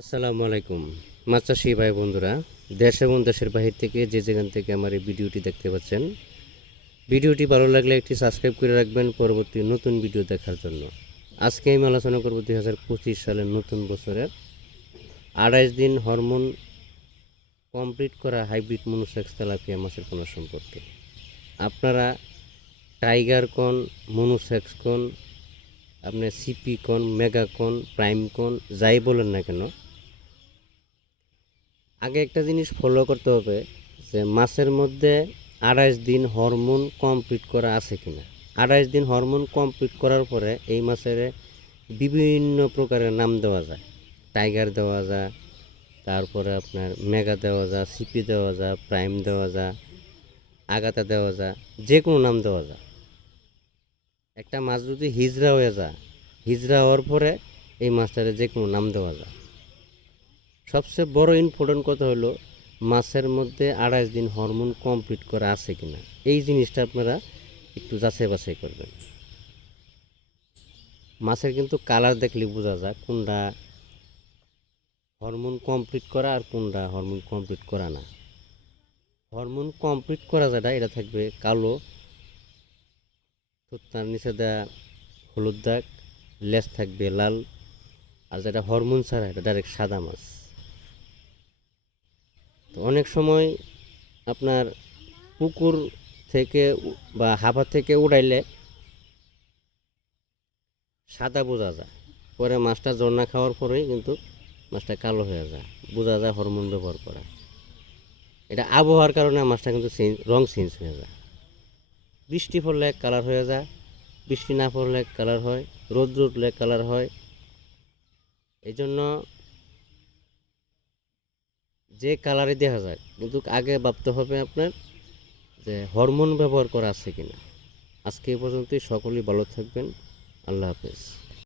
আসসালামু আলাইকুম মাছ চাষি ভাই বন্ধুরা, দেশ এবং দেশের বাহির থেকে যে যেখান থেকে আমার এই ভিডিওটি দেখতে পাচ্ছেন, ভিডিওটি ভালো লাগলে একটি সাবস্ক্রাইব করে রাখবেন পরবর্তী নতুন ভিডিও দেখার জন্য। আজকে আমি আলোচনা করব 2025 সালের নতুন বছরের 28 দিন হরমোন কমপ্লিট করা হাইব্রিড মনোসেক্স তেলাপিয়া মাছের পোনা সম্পর্কে। আপনারা টাইগার কোন, মনোসেক্স কোন, আপনি সিপি কোন, মেগা কোন, প্রাইম কোন, যাই বলেন না কেন, আগে একটা জিনিস ফলো করতে হবে যে মাছের মধ্যে 28 দিন হরমোন কমপ্লিট করা আছে কিনা। 28 দিন হরমোন কমপ্লিট করার পরে এই মাছের বিভিন্ন প্রকারের নাম দেওয়া যায়। টাইগার দেওয়া যায়, তারপরে আপনার মেগা দেওয়া যায়, সিপি দেওয়া যায়, প্রাইম দেওয়া যায়, আগাতা দেওয়া যায়, যে কোনো নাম দেওয়া যায়। একটা মাছ যদি হিজড়া হয়ে যায়, হিজড়া হওয়ার পরে এই মাছটারে যে কোনো নাম দেওয়া যায়। সবচেয়ে বড় ইম্পর্টেন্ট কথা হলো মাছের মধ্যে 28 দিন হরমোন কমপ্লিট করা আছে কিনা, এই জিনিসটা আপনারা একটু যাচাই বাছাই করবেন। মাছের কিন্তু কালার দেখলে বোঝা যায় কোনটা হরমোন কমপ্লিট করা আর কোনটা হরমোন কমপ্লিট করা না। হরমোন কমপ্লিট করা যেটা এটা থাকবে কালো, তার নিচে দেওয়া হলুদ দাগ, লেজ থাকবে লাল। আর যেটা হরমোন ছাড়া এটা ডাইরেক্ট সাদা মাছ। তো অনেক সময় আপনার পুকুর থেকে বা হাফা থেকে উড়াইলে সাদা বোঝা যায়, পরে মাছটা জন্না খাওয়ার পরেই কিন্তু মাছটা কালো হয়ে যায়, বোঝা যায় হরমোন ব্যবহার করা। এটা আবহাওয়ার কারণে মাছটা কিন্তু রং চেঞ্জ হয়ে যায়। বৃষ্টি পড়লে এক কালার হয়ে যায়, বৃষ্টি না পড়লে এক কালার হয়, রোদ্র উঠলে এক কালার হয়। এই জন্য যে কালারে দেখা যায়, কিন্তু আগে ভাবতে হবে আপনার যে হরমোন ব্যবহার করা আছে কিনা। আজকে এই পর্যন্তই, সকলেই ভালো থাকবেন। আল্লাহ হাফেজ।